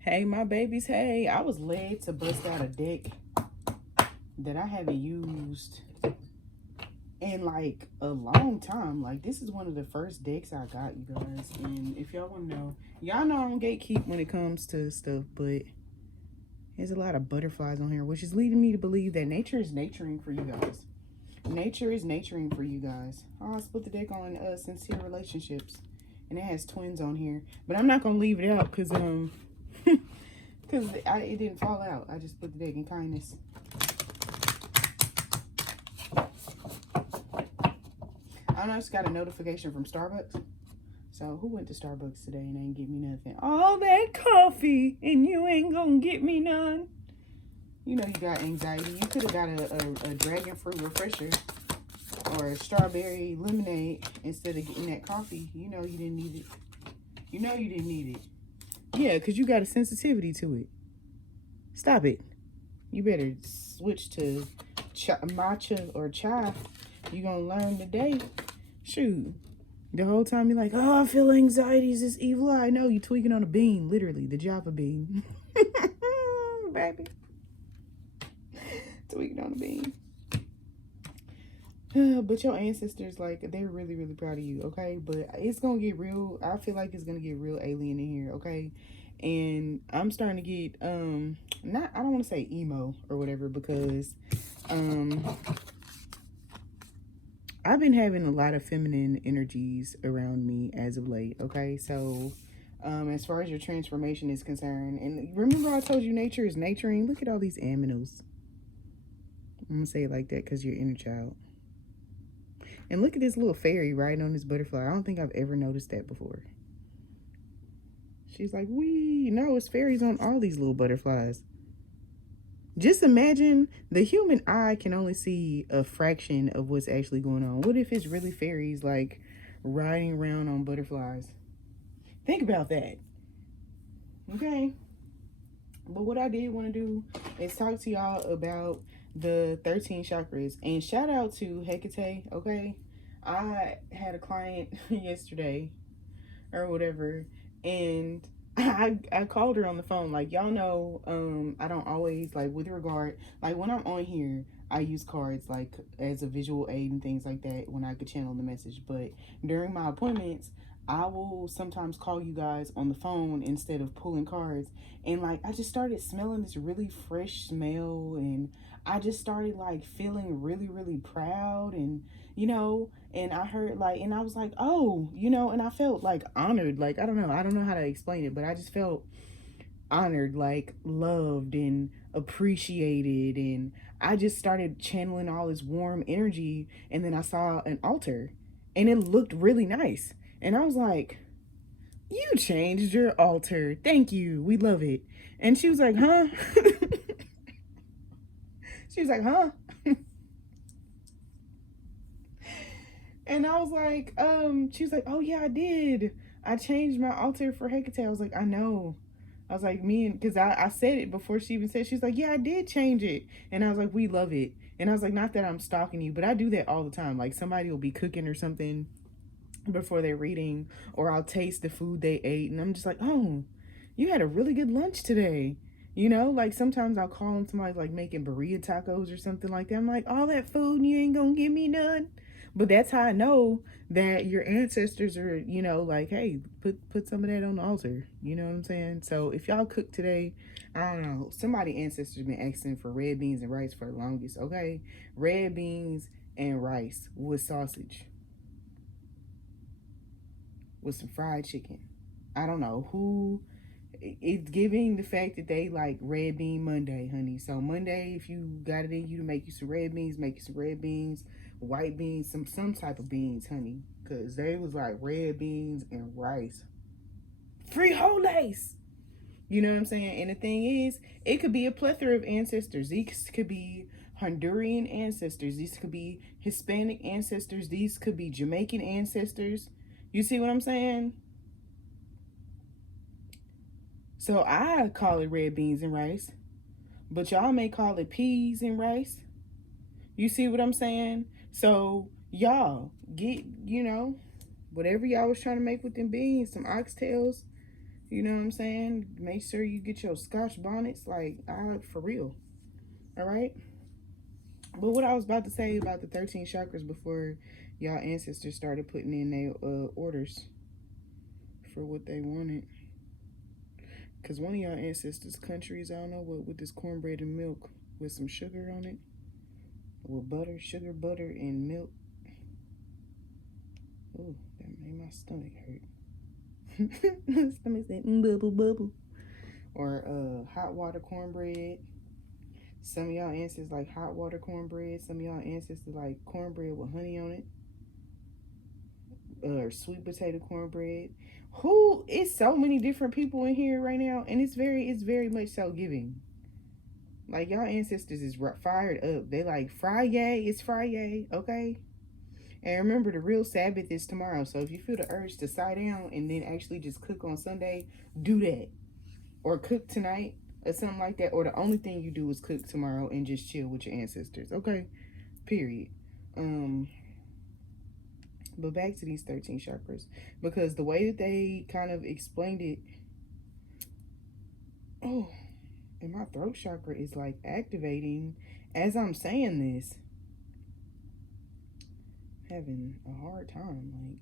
Hey, my babies. Hey, I was led to bust out a deck that I haven't used in like a long time. Like, this is one of the first decks I got, you guys. And if y'all want to know, y'all know I don't gatekeep when it comes to stuff, but there's a lot of butterflies on here, which is leading me to believe that nature is naturing for you guys. Nature is naturing for you guys. Oh, I split the deck on sincere relationships, and it has twins on here, but I'm not gonna leave it out because because it didn't fall out. I just put the deck in kindness. I just got a notification from Starbucks. So who went to Starbucks today and ain't get me nothing? All that coffee and you ain't gonna get me none. You know you got anxiety. You could have got a dragon fruit refresher or a strawberry lemonade instead of getting that coffee. You know you didn't need it. You know you didn't need it. Yeah, because you got a sensitivity to it. Stop it. You better switch to matcha or chai. You gonna learn today. Shoot. The whole time you're like, oh, I feel anxieties, this evil eye. No, you tweaking on a bean, literally, the Java bean. Baby. Tweaking on a bean. But your ancestors, like, they're really, really proud of you, okay? But it's gonna get real. I feel like it's gonna get real alien in here, okay? And I'm starting to get, I don't want to say emo or whatever, because, I've been having a lot of feminine energies around me as of late, okay? So, as far as your transformation is concerned, and remember I told you nature is naturing? Look at all these aminos. I'm going to say it like that because you're inner child. And look at this little fairy riding on this butterfly. I don't think I've ever noticed that before. She's like, wee. No, it's fairies on all these little butterflies. Just imagine the human eye can only see a fraction of what's actually going on. What if it's really fairies like riding around on butterflies? Think about that. Okay. But what I did want to do is talk to y'all about the 13 chakras. And shout out to Hecate, okay? I had a client yesterday or whatever, and I called her on the phone. Like, y'all know, I don't always, like, with regard, like, when I'm on here, I use cards, like, as a visual aid and things like that when I could channel the message. But during my appointments, I will sometimes call you guys on the phone instead of pulling cards. And, like, I just started smelling this really fresh smell, and I just started, like, feeling really, really proud, and, you know, and I heard, like, and I was like, oh, you know, and I felt, like, honored. Like, I don't know how to explain it, but I just felt honored, like, loved and appreciated. And I just started channeling all this warm energy. And then I saw an altar, and it looked really nice. And I was like, you changed your altar. Thank you. We love it. And she was like, huh? She was like, huh? And I was like, she was like, oh yeah, I did. I changed my altar for Hecate. I was like, I know. I was like, because I said it before she even said it. She's like, yeah, I did change it. And I was like, we love it. And I was like, not that I'm stalking you, but I do that all the time. Like, somebody will be cooking or something before they're reading, or I'll taste the food they ate, and I'm just like, oh, you had a really good lunch today. You know, like, sometimes I'll call them, somebody's like making burrito tacos or something like that. I'm like, all that food and you ain't gonna give me none. But that's how I know that your ancestors are, you know, like, hey, put some of that on the altar. You know what I'm saying? So if y'all cook today, I don't know, somebody ancestors been asking for red beans and rice for the longest, okay? Red beans and rice with sausage, with some fried chicken. I don't know who. It's giving the fact that they like Red Bean Monday, honey. So Monday, if you got it in you to make you some red beans, make you some red beans, white beans, some type of beans, honey. Because they was like red beans and rice. Frijoles! You know what I'm saying? And the thing is, it could be a plethora of ancestors. These could be Honduran ancestors. These could be Hispanic ancestors. These could be Jamaican ancestors. You see what I'm saying? So I call it red beans and rice, but y'all may call it peas and rice. You see what I'm saying? So y'all get, you know, whatever y'all was trying to make with them beans, some oxtails, You know what I'm saying? Make sure you get your scotch bonnets, like, for real. All right? But what I was about to say about the 13 chakras before y'all ancestors started putting in their orders for what they wanted. Because one of y'all ancestors' countries, I don't know what, with this cornbread and milk with some sugar on it. With butter, sugar, butter, and milk. Oh, that made my stomach hurt. My stomach said, bubble, bubble. Or hot water cornbread. Some of y'all ancestors like hot water cornbread. Some of y'all ancestors like cornbread with honey on it. Or sweet potato cornbread. It's so many different people in here right now, and it's very much so giving. Like, y'all ancestors is fired up. They like, Friday, it's Friday, okay? And remember, the real Sabbath is tomorrow. So if you feel the urge to sit down and then actually just cook on Sunday, do that. Or cook tonight or something like that. Or the only thing you do is cook tomorrow and just chill with your ancestors, okay? Period. But back to these 13 chakras, because the way that they kind of explained it, and my throat chakra is like activating as I'm saying this. Having a hard time, like,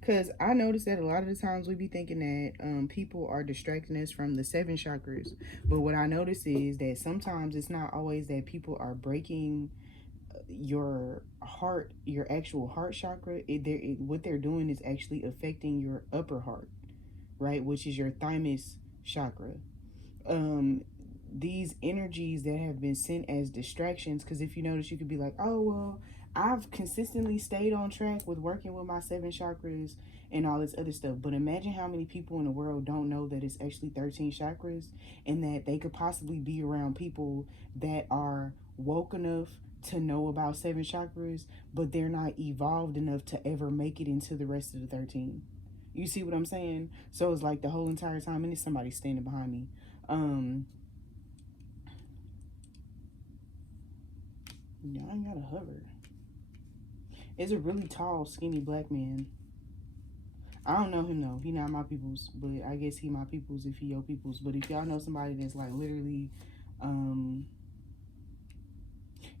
because I noticed that a lot of the times we be thinking that people are distracting us from the 7 chakras. But what I notice is that sometimes it's not always that people are breaking your heart, your actual heart chakra. What they're doing is actually affecting your upper heart, right? Which is your thymus chakra. These energies that have been sent as distractions, because if you notice, you could be like, oh, well, I've consistently stayed on track with working with my 7 chakras and all this other stuff. But imagine how many people in the world don't know that it's actually 13 chakras, and that they could possibly be around people that are woke enough to know about 7 chakras, but they're not evolved enough to ever make it into the rest of the 13. You see what I'm saying? So it's like the whole entire time, and it's somebody standing behind me. Y'all ain't gotta hover. It's a really tall, skinny black man. I don't know him though. He not my people's, but I guess he my people's if he your people's. But if y'all know somebody that's like literally, you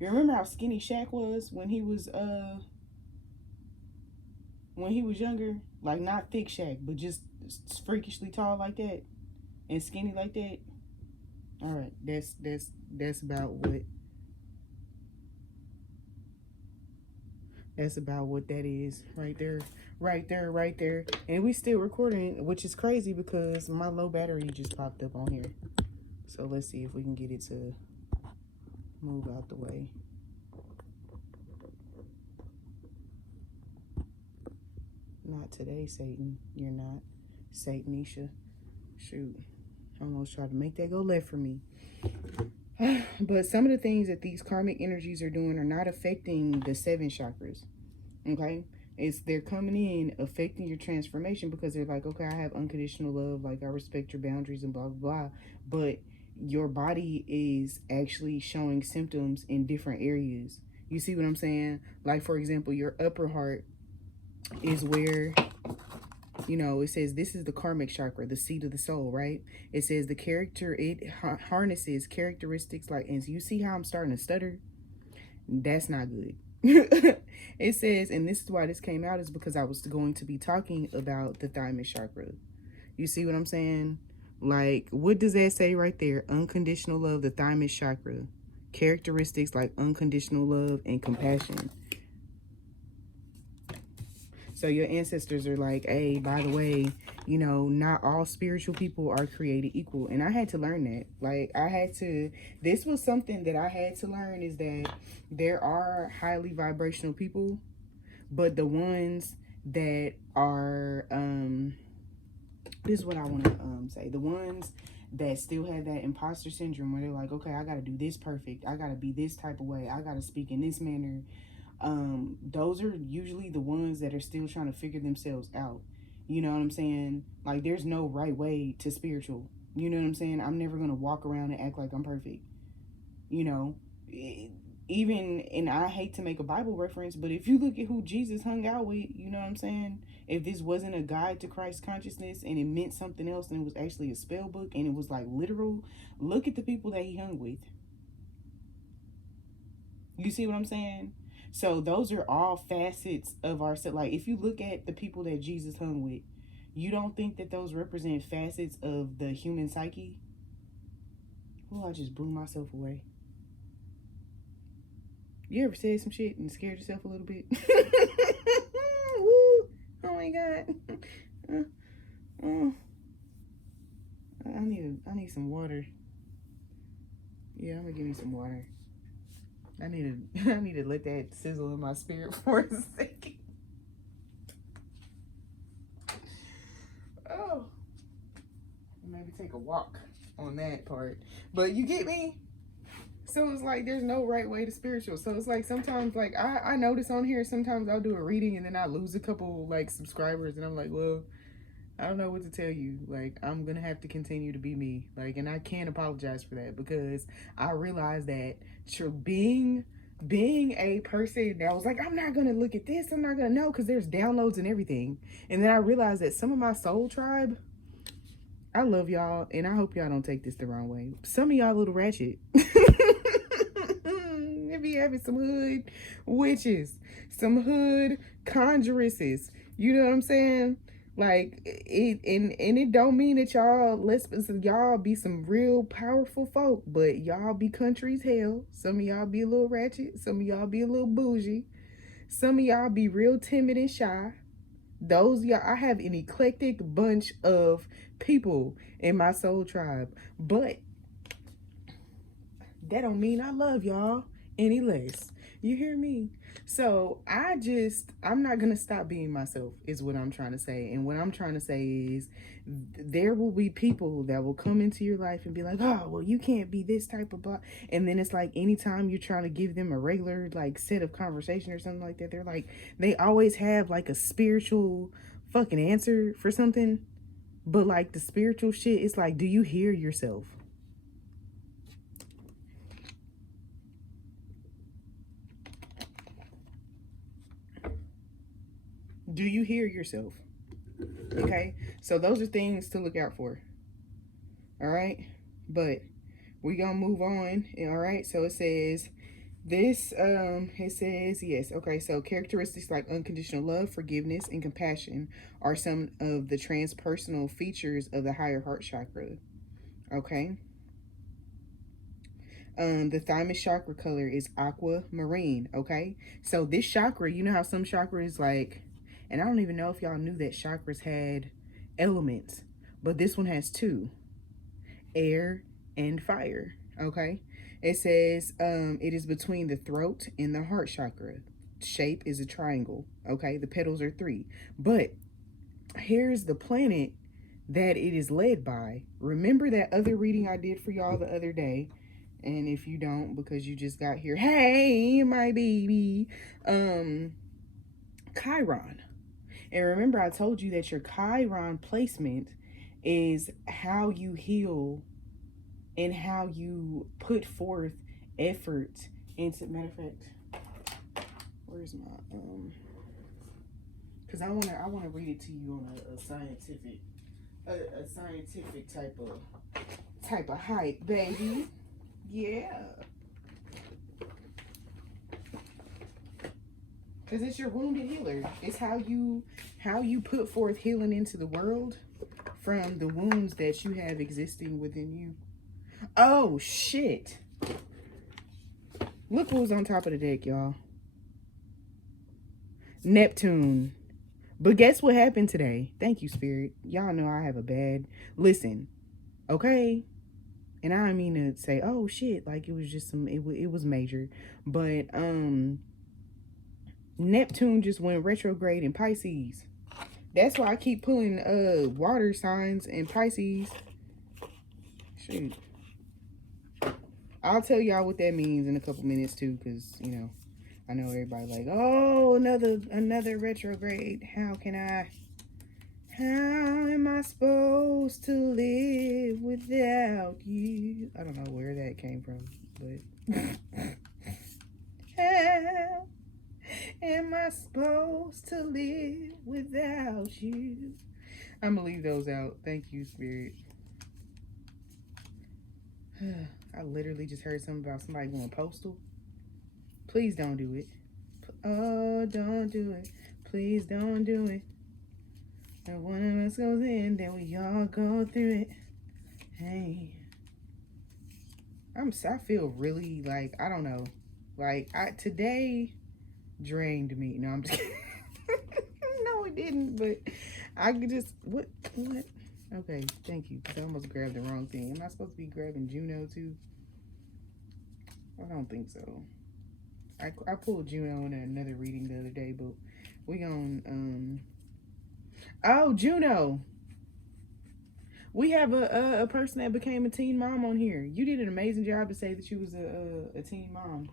remember how skinny Shaq was when he was younger? Like, not thick Shaq, but just freakishly tall like that and skinny like that. All right, that's about what. That's about what that is right there, right there, right there. And we still recording, which is crazy because my low battery just popped up on here. So let's see if we can get it to move out the way. Not today, Satan. You're not. Satanisha. Shoot. I almost tried to make that go left for me. But some of the things that these karmic energies are doing are not affecting the 7 chakras. Okay? They're coming in, affecting your transformation, because they're like, okay, I have unconditional love, like I respect your boundaries and blah, blah, blah. But your body is actually showing symptoms in different areas. You see what I'm saying? Like, for example, your upper heart is where, you know, it says this is the karmic chakra, the seat of the soul, right? It says it harnesses characteristics like, and you see how I'm starting to stutter? That's not good. It says, and this is why this came out, is because I was going to be talking about the thymus chakra. You see what I'm saying? Like, what does that say right there? Unconditional love, the thymus chakra. Characteristics like unconditional love and compassion. So your ancestors are like, hey, by the way, you know, not all spiritual people are created equal. And I had to learn that. Like, this was something that I had to learn, is that there are highly vibrational people, but the ones that are, this is what I want to say. The ones that still have that imposter syndrome, where they're like, okay, I got to do this perfect. I got to be this type of way. I got to speak in this manner. Those are usually the ones that are still trying to figure themselves out. You know what I'm saying? Like, there's no right way to spiritual. You know what I'm saying? I'm never going to walk around and act like I'm perfect. You know, even, and I hate to make a Bible reference, but if you look at who Jesus hung out with, you know what I'm saying? If this wasn't a guide to Christ consciousness and it meant something else and it was actually a spell book and it was like literal, look at the people that he hung with. You see what I'm saying? So those are all facets of ourselves. Like if you look at the people that Jesus hung with, you don't think that those represent facets of the human psyche? Oh, I just blew myself away. You ever said some shit and scared yourself a little bit? Woo. Oh my god. I need some water. Yeah, I'm gonna give me some water. I need to let that sizzle in my spirit for a second. Oh, maybe take a walk on that part. But you get me? So it's like there's no right way to spiritual. So it's like sometimes like I notice on here sometimes I'll do a reading and then I lose a couple like subscribers and I'm like, well, I don't know what to tell you. Like I'm gonna have to continue to be me. Like, and I can't apologize for that because I realize that being a person that was like, I'm not gonna look at this, I'm not gonna know, because there's downloads and everything. And then I realized that some of my soul tribe, I love y'all, and I hope y'all don't take this the wrong way. Some of y'all little ratchet. If you having some hood witches, some hood conjuresses, you know what I'm saying? Like it, and it don't mean that y'all be some real powerful folk, but y'all be country as hell. Some of y'all be a little ratchet, some of y'all be a little bougie, some of y'all be real timid and shy. Those y'all, I have an eclectic bunch of people in my soul tribe, but that don't mean I love y'all any less. You hear me? So I'm not gonna stop being myself is what I'm trying to say. And what I'm trying to say is there will be people that will come into your life and be like, oh, well, you can't be this type of blah. And then it's like anytime you're trying to give them a regular like set of conversation or something like that, they're like, they always have like a spiritual fucking answer for something. But like the spiritual shit, it's like, do you hear yourself? Do you hear yourself? Okay, so those are things to look out for. All right, but we gonna move on. All right, so it says this. It says yes. Okay, so characteristics like unconditional love, forgiveness, and compassion are some of the transpersonal features of the higher heart chakra. Okay. The thymus chakra color is aquamarine. Okay, so this chakra, you know how some chakras like, and I don't even know if y'all knew that chakras had elements, but this one has two, air and fire. Okay, it says it is between the throat and the heart chakra. Shape is a triangle. Okay, the petals are 3, but here's the planet that it is led by. Remember that other reading I did for y'all the other day? And if you don't, because you just got here, hey, my baby, Chiron. And remember, I told you that your Chiron placement is how you heal and how you put forth effort into, matter of fact, where's my, because I want to read it to you on a scientific, a scientific type of hype, baby. Yeah. Because it's your wounded healer. It's how you put forth healing into the world from the wounds that you have existing within you. Oh, shit. Look what was on top of the deck, y'all. Neptune. But guess what happened today? Thank you, Spirit. Y'all know I have a bad... Listen, okay? And I don't mean to say, oh shit, like it was just some, it was major. But Neptune just went retrograde in Pisces. That's why I keep pulling water signs in Pisces. Shoot. I'll tell y'all what that means in a couple minutes too, because you know, I know everybody like, oh, another retrograde. How am I supposed to live without you? I don't know where that came from, but How am I supposed to live without you? I'm gonna leave those out. Thank you, Spirit. I literally just heard something about somebody going postal. Please don't do it. Oh, don't do it. Please don't do it. And one of us goes in, then we all go through it. Hey. I feel really like, I don't know. Like, today drained me. No, I'm just kidding. No, it didn't, but I could just, what? Okay, thank you, because I almost grabbed the wrong thing. Am I supposed to be grabbing Juno, too? I don't think so. I pulled Juno in another reading the other day, but we gonna, oh, Juno! We have a person that became a teen mom on here. You did an amazing job to say that you was a teen mom.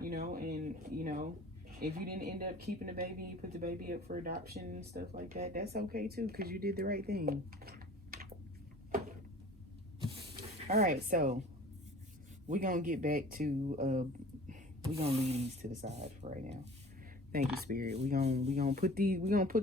You know, and, you know, if you didn't end up keeping the baby, you put the baby up for adoption and stuff like that, that's okay too, because you did the right thing. All right, so we're going to get back to, we're going to leave these to the side for right now. Thank you, Spirit. We gonna put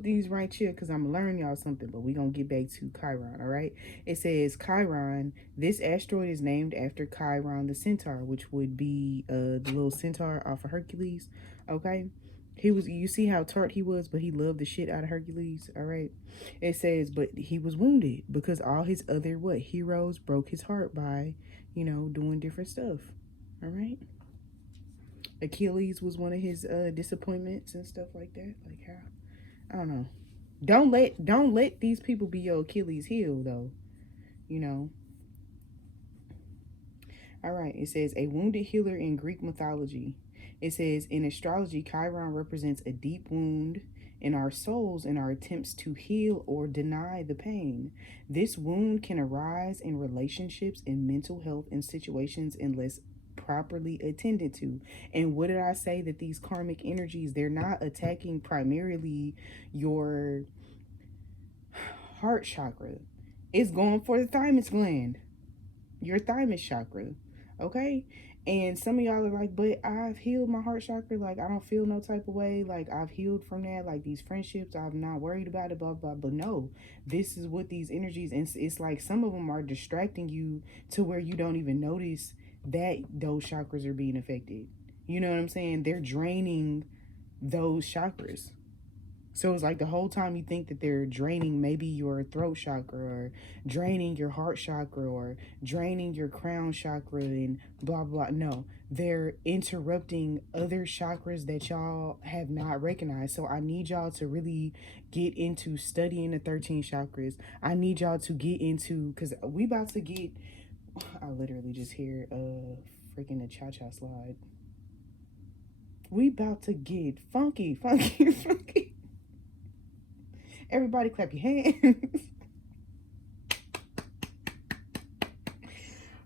these right here, because I'm gonna learn y'all something, but we're gonna get back to Chiron. All right, it says Chiron, this asteroid is named after Chiron the centaur, which would be the little centaur off of Hercules. Okay, you see how tart he was, but he loved the shit out of Hercules. All right, it says, but he was wounded because all his other heroes broke his heart by, you know, doing different stuff. All right, Achilles was one of his disappointments and stuff like that. Like, how, I don't know. Don't let these people be your Achilles heel, though. You know. All right. It says a wounded healer in Greek mythology. It says in astrology, Chiron represents a deep wound in our souls in our attempts to heal or deny the pain. This wound can arise in relationships, in mental health, and situations unless properly attended to. And what did I say? That these karmic energies, they're not attacking primarily your heart chakra. It's going for the thymus gland, your thymus chakra. Okay, and some of y'all are like, but I've healed my heart chakra, like I don't feel no type of way, like I've healed from that, like these friendships, I'm not worried about it, blah blah. But no, this is what these energies, and it's like some of them are distracting you to where you don't even notice that those chakras are being affected. You know what I'm saying? They're draining those chakras. So it's like the whole time you think that they're draining maybe your throat chakra, or draining your heart chakra, or draining your crown chakra and blah, blah. No, they're interrupting other chakras that y'all have not recognized. So I need y'all to really get into studying the 13 chakras. I need y'all to get into, because we about to get, I literally just hear freaking a cha-cha slide. We about to get funky. Everybody clap your hands.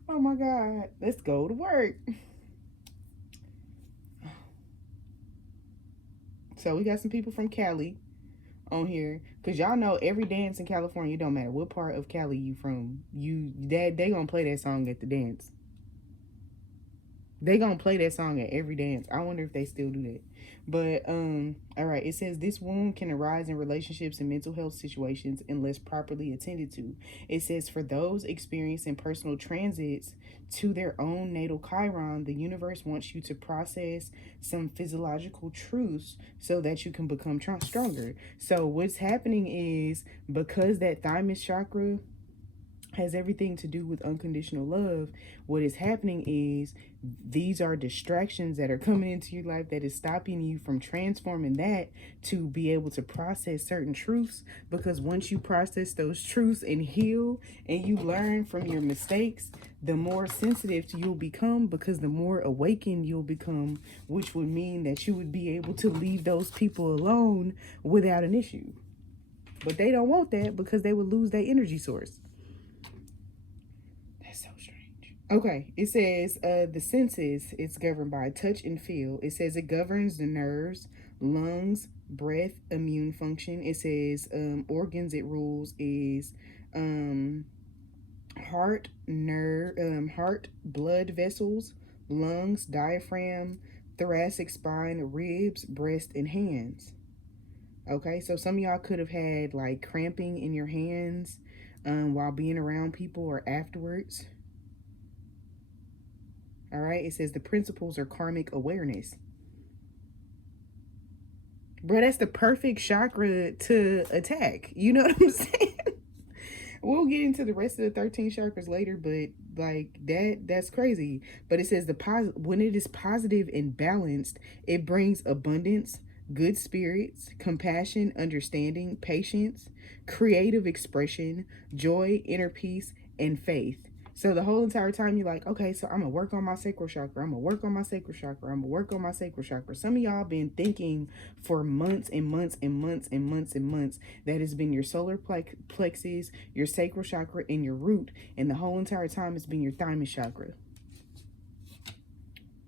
Oh my God. Let's go to work. So we got some people from Cali on here, because y'all know every dance in California, don't matter what part of Cali you from, they gonna play that song at the dance. They gonna play that song at every dance. I wonder if they still do that. But all right, it says this wound can arise in relationships and mental health situations unless properly attended to. It says for those experiencing personal transits to their own natal Chiron, the universe wants you to process some physiological truths so that you can become stronger. So what's happening is, because that thymus chakra has everything to do with unconditional love, what is happening is these are distractions that are coming into your life that is stopping you from transforming that to be able to process certain truths. Because once you process those truths and heal and you learn from your mistakes, the more sensitive you'll become, because the more awakened you'll become, which would mean that you would be able to leave those people alone without an issue. But they don't want that, because they would lose their energy source. Okay, it says the senses, it's governed by touch and feel. It says it governs the nerves, lungs, breath, immune function. It says organs it rules is heart, blood vessels, lungs, diaphragm, thoracic spine, ribs, breast, and hands. Okay, so some of y'all could have had like cramping in your hands while being around people or afterwards. All right, it says the principles are karmic awareness. Bro, that's the perfect chakra to attack. You know what I'm saying? We'll get into the rest of the 13 chakras later, but like that's crazy. But it says when it is positive and balanced, it brings abundance, good spirits, compassion, understanding, patience, creative expression, joy, inner peace, and faith. So the whole entire time you're like, okay, so I'm gonna work on my sacral chakra. I'm gonna work on my sacral chakra. I'm gonna work on my sacral chakra. Some of y'all been thinking for months and months and months and months and months that has been your solar plexus, your sacral chakra, and your root. And the whole entire time it's been your thymus chakra.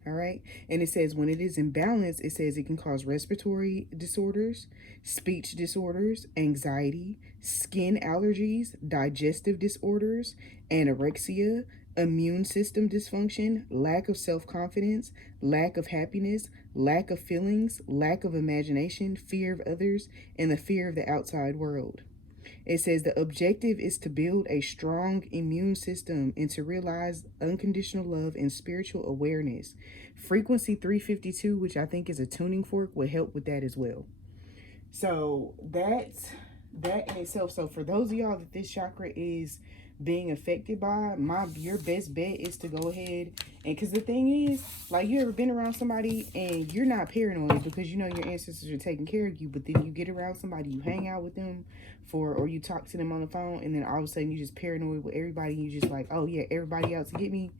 All right. And it says when it is in balance, it says it can cause respiratory disorders, speech disorders, anxiety, skin allergies, digestive disorders, anorexia, immune system dysfunction, lack of self-confidence, lack of happiness, lack of feelings, lack of imagination, fear of others, and the fear of the outside world. It says the objective is to build a strong immune system and to realize unconditional love and spiritual awareness. Frequency 352, which I think is a tuning fork, will help with that as well. So that's that in itself. So for those of y'all that this chakra is being affected by, your best bet is to go ahead and, because the thing is, like, you ever been around somebody and you're not paranoid because you know your ancestors are taking care of you, but then you get around somebody, you hang out with them or you talk to them on the phone, and then all of a sudden you just paranoid with everybody, and you just like, oh yeah, everybody out to get me?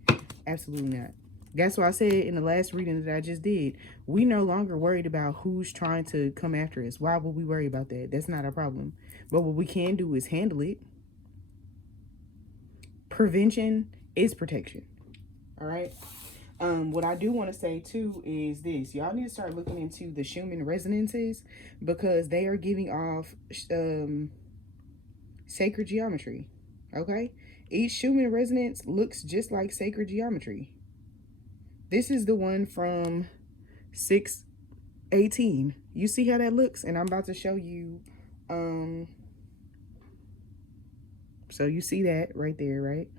Absolutely not. That's why I said in the last reading that I just did, we no longer worried about who's trying to come after us. Why would we worry about that? That's not our problem. But what we can do is handle it. Prevention is protection. All right. What I do want to say too is this: y'all need to start looking into the Schumann resonances, because they are giving off sacred geometry. Okay, each Schumann resonance looks just like sacred geometry. This is the one from 618. You see how that looks? And I'm about to show you. So you see that right there, right?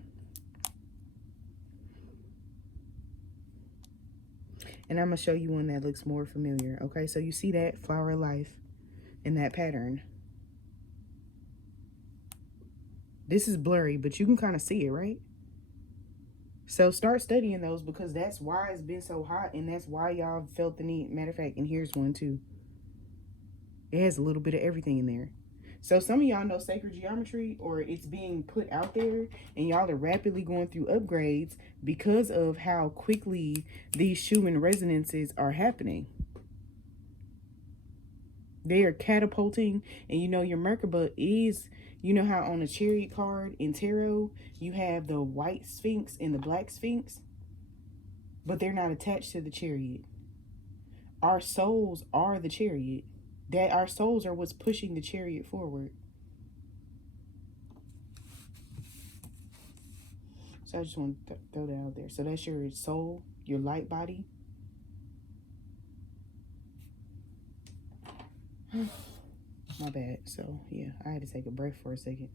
And I'm going to show you one that looks more familiar. Okay, so you see that flower of life in that pattern. This is blurry, but you can kind of see it, right? So start studying those, because that's why it's been so hot, and that's why y'all felt the need. Matter of fact, and here's one too. It has a little bit of everything in there. So some of y'all know sacred geometry, or it's being put out there, and y'all are rapidly going through upgrades because of how quickly these Schumann resonances are happening. They are catapulting, and you know your Merkaba is, you know how on the chariot card in tarot, you have the white sphinx and the black sphinx, but they're not attached to the chariot. Our souls are the chariot. That our souls are what's pushing the chariot forward. So I just want to throw that out there. So that's your soul, your light body. My bad. So yeah, I had to take a breath for a second.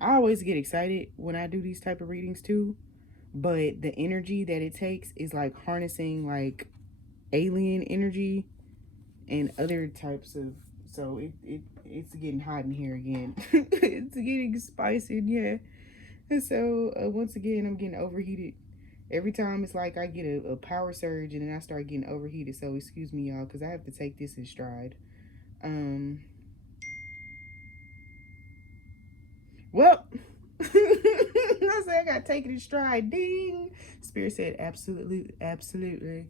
I always get excited when I do these type of readings too, but the energy that it takes is like harnessing like alien energy and other types of, so it's getting hot in here again. It's getting spicy, yeah. And so once again, I'm getting overheated. Every time it's like I get a power surge and then I start getting overheated. So excuse me, y'all, because I have to take this in stride. Well, I said I gotta take it in stride. Ding. Spirit said absolutely, absolutely,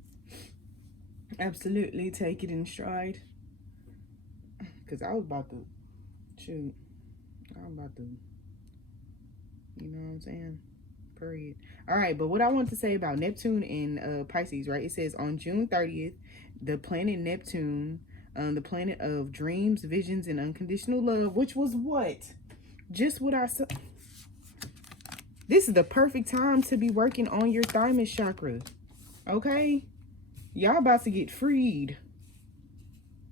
absolutely take it in stride. Because I was about to shoot. I'm about to, you know what I'm saying? Period. All right, but what I want to say about Neptune and Pisces, right? It says on June 30th, the planet Neptune, the planet of dreams, visions, and unconditional love, which was what? Just what I said. This is the perfect time to be working on your thymus chakra. Okay? Y'all about to get freed.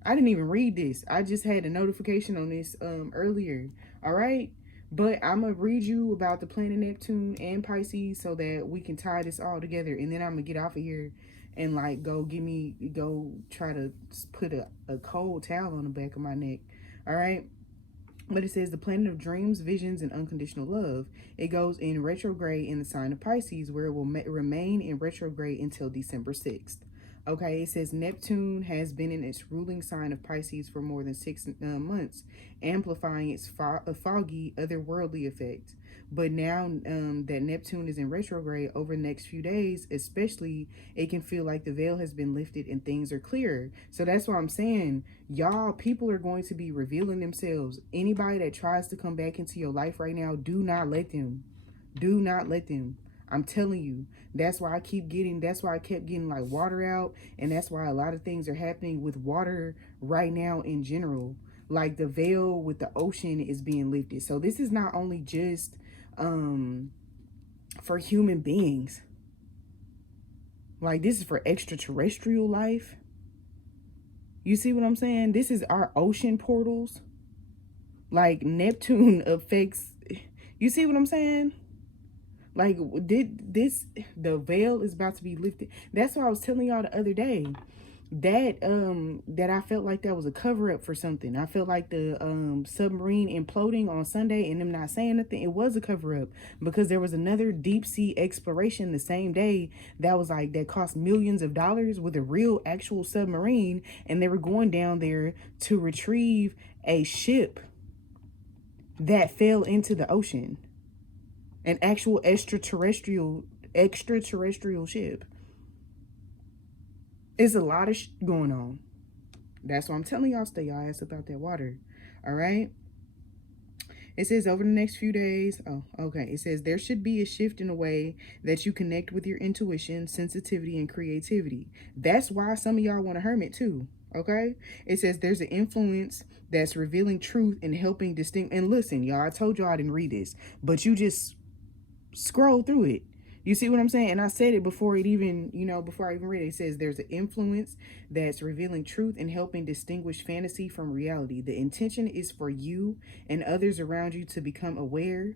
I didn't even read this. I just had a notification on this earlier. All right. But I'm going to read you about the planet Neptune and Pisces so that we can tie this all together. And then I'm going to get off of here and like go try to put a cold towel on the back of my neck. All right. But it says the planet of dreams, visions, and unconditional love. It goes in retrograde in the sign of Pisces, where it will remain in retrograde until December 6th. Okay, it says Neptune has been in its ruling sign of Pisces for more than 6 months, amplifying its foggy, otherworldly effect. But now that Neptune is in retrograde over the next few days, especially, it can feel like the veil has been lifted and things are clearer. So that's why I'm saying, y'all, people are going to be revealing themselves. Anybody that tries to come back into your life right now, do not let them. Do not let them. I'm telling you. That's why I kept getting like water out. And that's why a lot of things are happening with water right now in general. Like the veil with the ocean is being lifted. So this is not only just for human beings. Like this is for extraterrestrial life. You see what I'm saying? This is our ocean portals. Like Neptune affects, you see what I'm saying? Like the veil is about to be lifted. That's why I was telling y'all the other day that I felt like that was a cover up for something. I felt like the submarine imploding on Sunday and them not saying nothing, it was a cover up, because there was another deep sea exploration the same day that cost millions of dollars with a real actual submarine, and they were going down there to retrieve a ship that fell into the ocean. An actual extraterrestrial ship. It's a lot of going on. That's why I'm telling y'all, stay y'all ass about that water. All right. It says over the next few days. Oh, okay. It says there should be a shift in a way that you connect with your intuition, sensitivity, and creativity. That's why some of y'all want a hermit too. Okay. It says there's an influence that's revealing truth and helping distinct. And listen, y'all, I told y'all I didn't read this, but you just scroll through it. You see what I'm saying? And I said it before before I even read it. It says there's an influence that's revealing truth and helping distinguish fantasy from reality. The intention is for you and others around you to become aware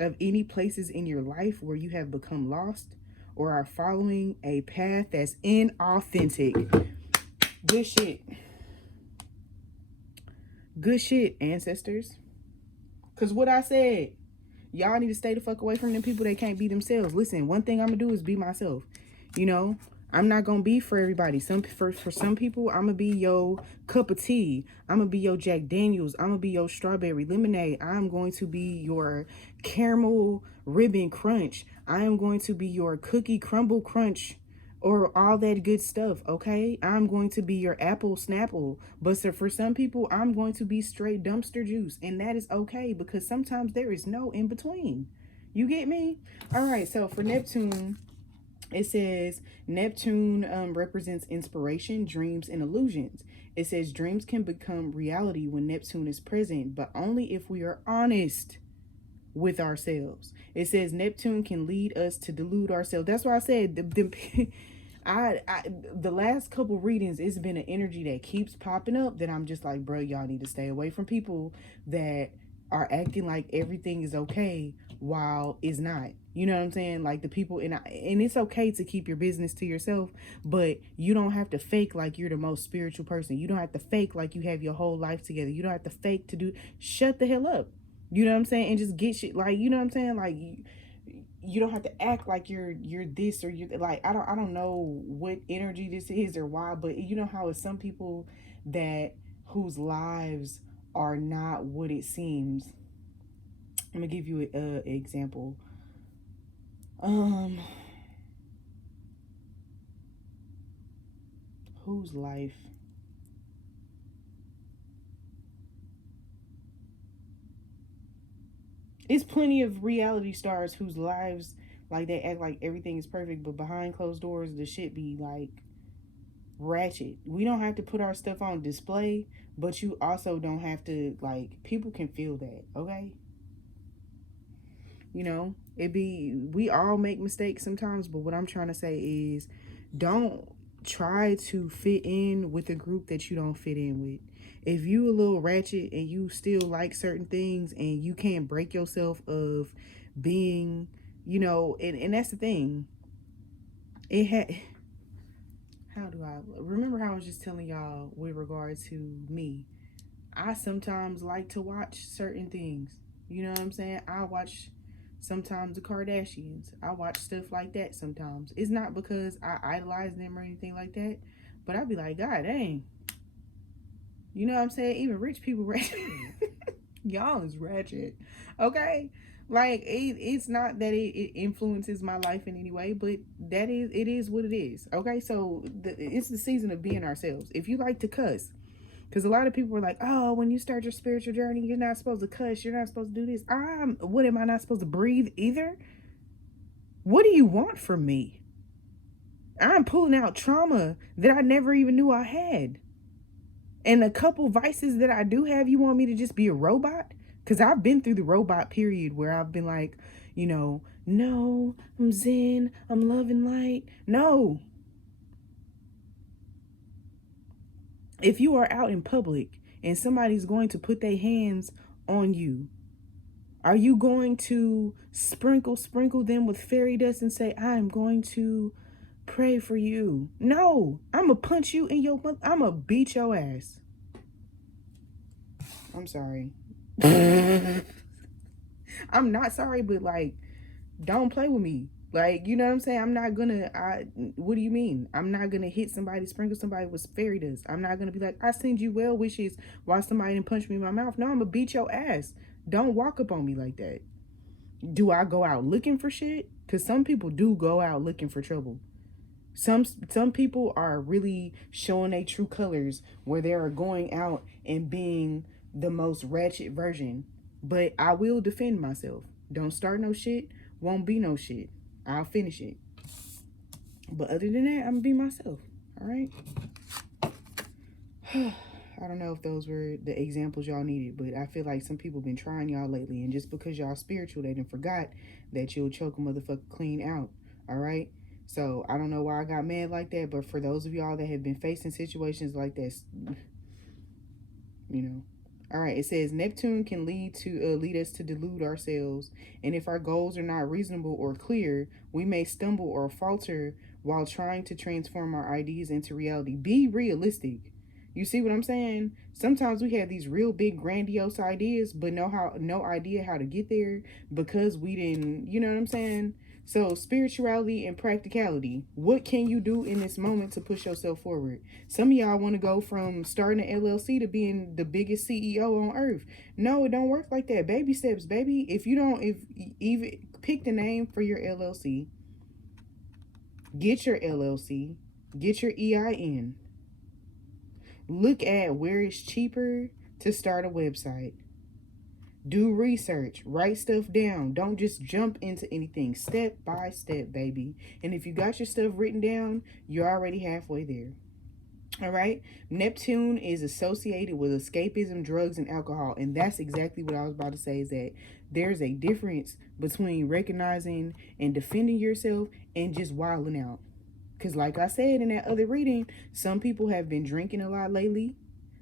of any places in your life where you have become lost or are following a path that's inauthentic. Good shit. Good shit, ancestors. Because what I said, y'all need to stay the fuck away from them people that can't be themselves. Listen, one thing I'm gonna do is be myself. You know, I'm not gonna be for everybody. For some people, I'm gonna be your cup of tea. I'm gonna be your Jack Daniels. I'm gonna be your strawberry lemonade. I'm going to be your caramel ribbon crunch. I am going to be your cookie crumble crunch, or all that good stuff. Okay, I'm going to be your apple snapple. But for some people, I'm going to be straight dumpster juice, and that is okay, because sometimes there is no in between. You get me? All right, so for Neptune, it says Neptune represents inspiration, dreams, and illusions. It says dreams can become reality when Neptune is present, but only if we are honest with ourselves. It says Neptune can lead us to delude ourselves. That's why I said the last couple readings, it's been an energy that keeps popping up that I'm just like, bro, y'all need to stay away from people that are acting like everything is okay while it's not. You know what I'm saying? Like the people, and it's okay to keep your business to yourself, but you don't have to fake like you're the most spiritual person. You don't have to fake like you have your whole life together. You don't have to fake to do. Shut the hell up. You know what I'm saying? And just get shit, like, you know what I'm saying? Like, you don't have to act like you're this or you're like, I don't know what energy this is or why, but you know how it's some people that whose lives are not what it seems. I'm gonna give you an example. Whose life? It's plenty of reality stars whose lives, like, they act like everything is perfect, but behind closed doors, the shit be like ratchet. We don't have to put our stuff on display, but you also don't have to, like, people can feel that, okay? You know, we all make mistakes sometimes, but what I'm trying to say is don't try to fit in with a group that you don't fit in with. If you a little ratchet and you still like certain things and you can't break yourself of being, you know, and that's the thing. It had, how do I remember how I was just telling y'all with regard to me? I sometimes like to watch certain things. You know what I'm saying? I watch sometimes the Kardashians. I watch stuff like that sometimes. It's not because I idolize them or anything like that, but I'd be like, God dang. You know what I'm saying? Even rich people ratchet. Y'all is ratchet. Okay? Like it's not that it influences my life in any way, but it is what it is. Okay? So it's the season of being ourselves. If you like to cuss, because a lot of people are like, oh, when you start your spiritual journey, you're not supposed to cuss. You're not supposed to do this. What am I not supposed to breathe either? What do you want from me? I'm pulling out trauma that I never even knew I had. And a couple vices that I do have, you want me to just be a robot? Because I've been through the robot period where I've been like, you know, no, I'm zen, I'm love and light. No. If you are out in public and somebody's going to put their hands on you, are you going to sprinkle them with fairy dust and say, I'm going to pray for you? No, I'm going to punch you in your mouth. I'm going to beat your ass. I'm sorry. I'm not sorry, but like, don't play with me. Like, you know what I'm saying? I'm not gonna, what do you mean? I'm not gonna hit somebody, sprinkle somebody with fairy dust. I'm not gonna be like, I send you well wishes while somebody didn't punch me in my mouth. No, I'm gonna beat your ass. Don't walk up on me like that. Do I go out looking for shit? Because some people do go out looking for trouble. Some people are really showing their true colors where they are going out and being the most ratchet version. But I will defend myself. Don't start no shit, won't be no shit. I'll finish it. But other than that, I'm gonna be myself. All right. I don't know if those were the examples y'all needed, but I feel like some people been trying y'all lately, and just because y'all spiritual, they done forgot that you'll choke a motherfucker clean out. All right. So I don't know why I got mad like that, but for those of y'all that have been facing situations like this, you know. All right, it says Neptune can lead us to delude ourselves, and if our goals are not reasonable or clear, we may stumble or falter while trying to transform our ideas into reality. Be realistic. You see what I'm saying? Sometimes we have these real big grandiose ideas, but no idea how to get there because we didn't, you know what I'm saying? So spirituality and practicality. What can you do in this moment to push yourself forward? Some of y'all want to go from starting an LLC to being the biggest CEO on earth. No, it don't work like that. Baby steps, baby. If even pick the name for your LLC, get your LLC, get your EIN. Look at where it's cheaper to start a website. Do research, write stuff down. Don't just jump into anything. Step by step, baby. And if you got your stuff written down, you're already halfway there. All right. Neptune is associated with escapism, drugs, and alcohol. And that's exactly what I was about to say, is that there's a difference between recognizing and defending yourself and just wilding out. Because like I said in that other reading, some people have been drinking a lot lately.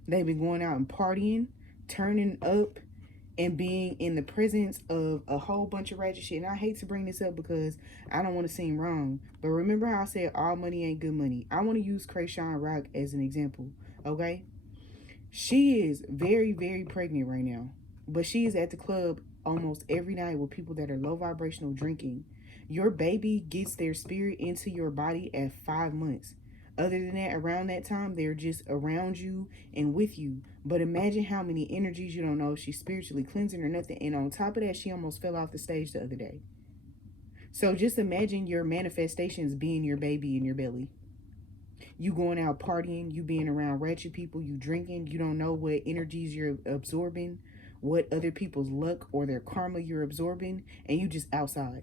They've been going out and partying, turning up, and being in the presence of a whole bunch of ratchet shit. And I hate to bring this up because I don't want to seem wrong, but remember how I said all money ain't good money? I want to use Krayshawn Rock as an example, okay? She is very, very pregnant right now, but she is at the club almost every night with people that are low vibrational drinking. Your baby gets their spirit into your body at 5 months. Other than that, around that time, they're just around you and with you. But imagine how many energies you don't know if she's spiritually cleansing or nothing. And on top of that, she almost fell off the stage the other day. So just imagine your manifestations being your baby in your belly. You going out partying, you being around ratchet people, you drinking, you don't know what energies you're absorbing, what other people's luck or their karma you're absorbing, and you just outside.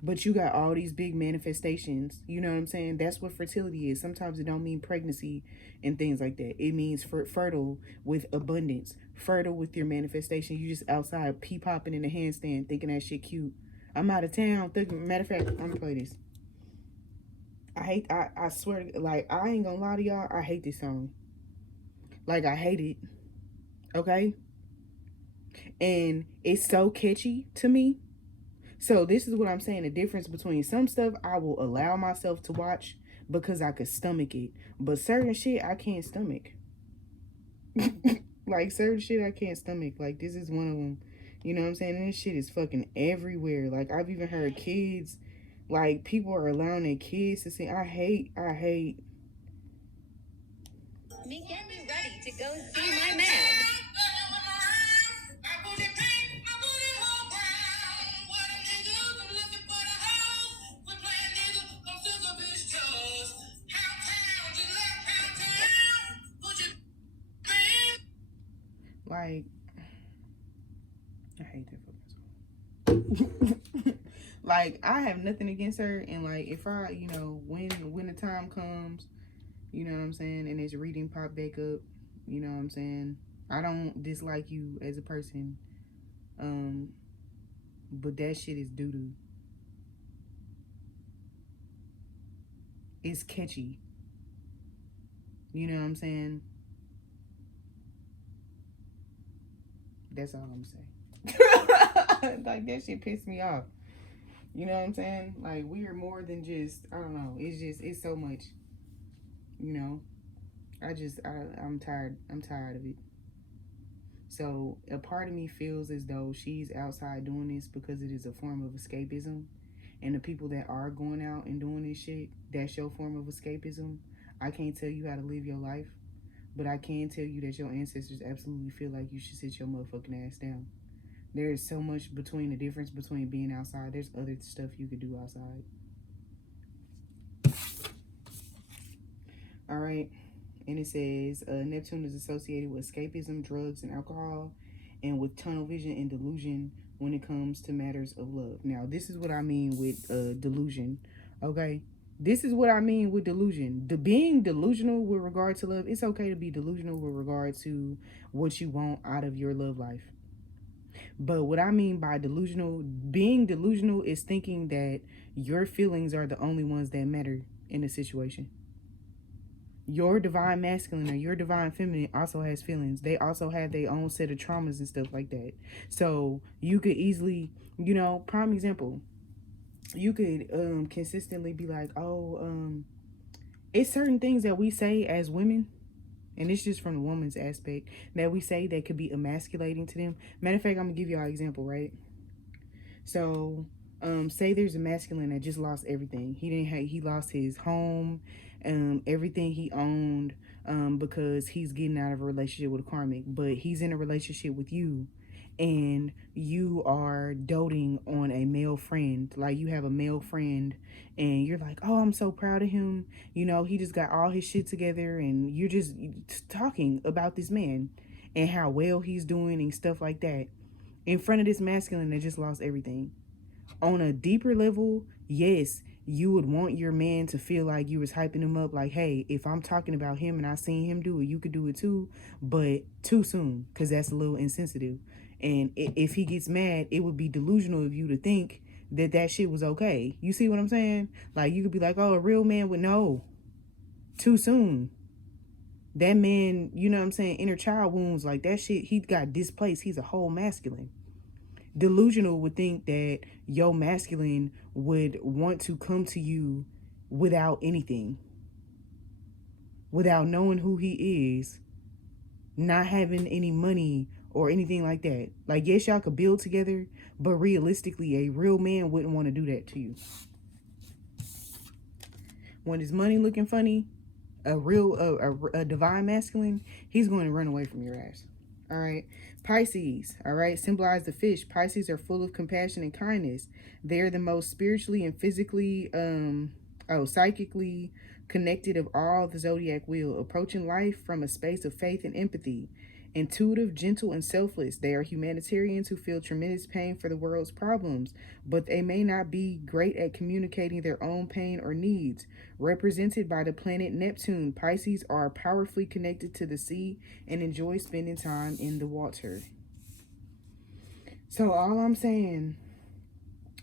But you got all these big manifestations. You know what I'm saying? That's what fertility is. Sometimes it don't mean pregnancy and things like that. It means fertile with abundance. Fertile with your manifestation. You just outside pee-popping in the handstand thinking that shit cute. I'm out of town. Matter of fact, I'm going to play this. I swear, like, I ain't gonna lie to y'all, I hate this song. Like, I hate it, okay? And it's so catchy to me. So this is what I'm saying, the difference between some stuff I will allow myself to watch because I could stomach it. But certain shit I can't stomach. Like, certain shit I can't stomach. Like, this is one of them. You know what I'm saying? And this shit is fucking everywhere. Like, I've even heard kids, like, people are allowing their kids to sing. I hate. Me get me ready to go see my man. Like, I hate that fucking song. Like, I have nothing against her, and like, if I, you know, when the time comes, you know what I'm saying, and it's reading pop back up, you know what I'm saying, I don't dislike you as a person, but that shit is doo-doo. It's catchy, you know what I'm saying. That's all I'm saying. Like, that shit pissed me off. You know what I'm saying? Like, we are more than just, I don't know. It's so much. You know, I'm tired. I'm tired of it. So a part of me feels as though she's outside doing this because it is a form of escapism. And the people that are going out and doing this shit, that's your form of escapism. I can't tell you how to live your life, but I can tell you that your ancestors absolutely feel like you should sit your motherfucking ass down. There is so much between the difference between being outside. There's other stuff you could do outside. All right. And it says Neptune is associated with escapism, drugs, and alcohol, and with tunnel vision and delusion when it comes to matters of love. Now, this is what I mean with delusion. Okay. This is what I mean with delusion. Being delusional with regard to love, it's okay to be delusional with regard to what you want out of your love life. But what I mean by delusional, being delusional is thinking that your feelings are the only ones that matter in a situation. Your divine masculine or your divine feminine also has feelings. They also have their own set of traumas and stuff like that. So you could easily, you know, prime example, you could consistently be like, oh, it's certain things that we say as women, and it's just from the woman's aspect, that we say that could be emasculating to them. Matter of fact, I'm gonna give y'all an example, right? So say there's a masculine that just lost everything. He lost his home, everything he owned, because he's getting out of a relationship with a karmic, but he's in a relationship with you, and you are doting on a male friend. Like, you have a male friend and you're like, oh, I'm so proud of him, you know, he just got all his shit together, and you're just talking about this man and how well he's doing and stuff like that in front of this masculine that just lost everything. On a deeper level, yes, you would want your man to feel like you was hyping him up, like, hey, if I'm talking about him and I seen him do it, you could do it too, but too soon, because that's a little insensitive. And if he gets mad, it would be delusional of you to think that that shit was okay. You see what I'm saying? Like, you could be like, oh, a real man would know. Too soon. That man, you know what I'm saying, inner child wounds, like that shit, he got displaced. He's a whole masculine. Delusional would think that your masculine would want to come to you without anything, without knowing who he is, not having any money or anything like that. Like, yes, y'all could build together, but realistically, a real man wouldn't want to do that to you. When his money looking funny, a divine masculine, he's going to run away from your ass. All right. Pisces, all right, symbolize the fish. Pisces are full of compassion and kindness. They're the most spiritually and physically, psychically connected of all the zodiac wheel, approaching life from a space of faith and empathy. Intuitive, gentle, and selfless. They are humanitarians who feel tremendous pain for the world's problems, but they may not be great at communicating their own pain or needs. Represented by the planet Neptune, Pisces are powerfully connected to the sea and enjoy spending time in the water. So all I'm saying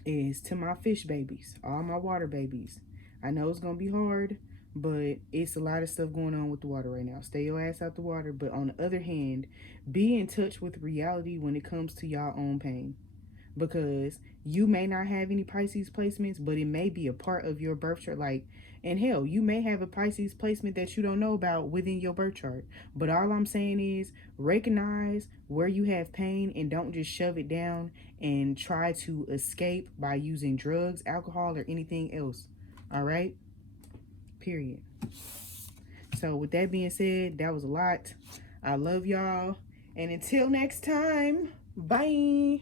is, to my fish babies, all my water babies, I know it's gonna be hard, but it's a lot of stuff going on with the water right now. Stay your ass out the water. But on the other hand, be in touch with reality when it comes to y'all own pain. Because you may not have any Pisces placements, but it may be a part of your birth chart. Like, and hell, you may have a Pisces placement that you don't know about within your birth chart. But all I'm saying is recognize where you have pain and don't just shove it down and try to escape by using drugs, alcohol, or anything else. All right? Period. So with that being said, that was a lot. I love y'all. And until next time, bye.